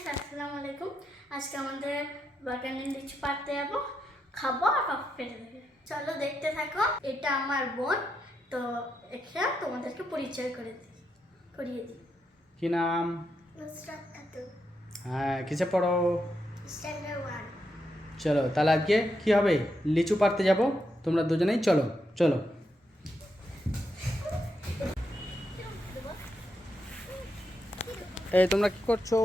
Guys, আসসালামু আলাইকুম। আজকে আমাদের বাগানে লিচু পাড়তে যাবো, খাবো আর কাপ ফেলে দেবে। চলো দেখতে থাকো। এটা আমার বোন, তো এটা তোমাদেরকে পরিচয় করিয়ে দিই। কি নাম? নুসরাত খাতুন, হ্যাঁ, কিসে পড়ো? স্ট্যান্ডার্ড 1। চলো তাহলে আজকে কি হবে, লিচু পাড়তে যাব। তোমরা দুজনেই চলো চলো। এই তোমরা কি করছো?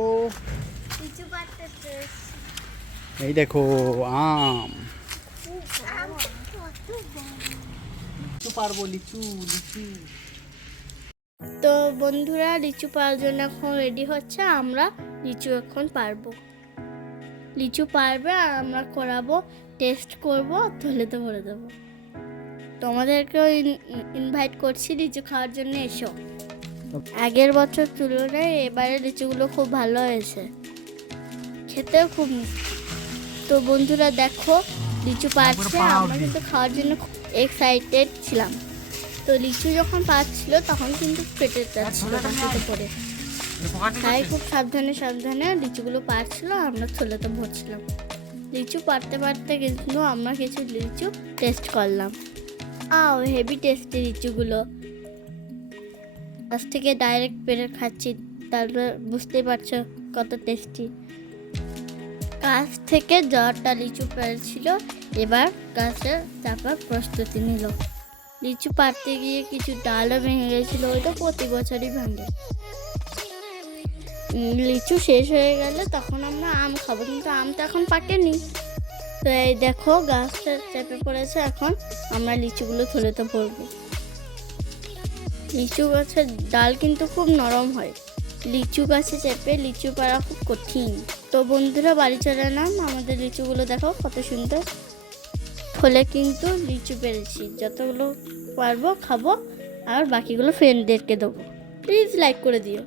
লিচু পাড়তে। এই দেখো আম। লিচু পারবো, লিচু লিচু। তো বন্ধুরা, লিচু পাড়ার জন্য এখন রেডি হচ্ছে। আমরা লিচু এখন পারবো। লিচু পারবে আর আমরা করাবো, টেস্ট করব, থলেতে ভরে দেবো। তোমাদেরকেও ইনভাইট করছি লিচু খাওয়ার জন্য, এসো। আগের বছর তুলনায় এবারে লিচুগুলো খুব ভালো হয়েছে, খেতেও খুব মিষ্টি। তো বন্ধুরা দেখো, লিচু পাড়ছে, আমরা কিন্তু খাওয়ার জন্য এক্সাইটেড ছিলাম। তো লিচু যখন পাচ্ছিল তখন কিন্তু পেটে যাচ্ছিল মাটিতে পড়ে, তাই খুব সাবধানে সাবধানে লিচুগুলো পাড়ছিল, আমরা থলেতে ভরছিলাম। লিচু পাড়তে পাড়তে কিন্তু আমরা কিছু লিচু টেস্ট করলাম। হেভি টেস্টি লিচুগুলো। গাছ থেকে ডাইরেক্ট পেরে খাচ্ছি, তারপর বুঝতেই পারছো কত টেস্টি। গাছ থেকে জ্বরটা লিচু পেরেছিল, এবার গাছে চাপার প্রস্তুতি নিল। লিচু পাড়তে গিয়ে কিছু ডালও ভেঙে গেছিল, ওইটা প্রতি বছরই ভাঙে। লিচু শেষ হয়ে গেলে তখন আমরা আম খাবো, কিন্তু আম তো এখন পাকেনি। তো এই দেখো গাছটা চেপে পড়েছে, এখন আমরা লিচুগুলো থলেতে ভরবো। লিচু গাছের ডাল কিন্তু খুব নরম হয়, লিচু গাছে চেপে লিচু পাড়া খুব কঠিন। তো বন্ধুরা বাড়ি চলে এলাম, আমাদের লিচুগুলো দেখো কত সুন্দর। থলে কিন্তু লিচু পেরেছি, যতগুলো পারবো খাবো, আর বাকিগুলো ফ্রেন্ডদেরকে দেবো। প্লিজ লাইক করে দিও।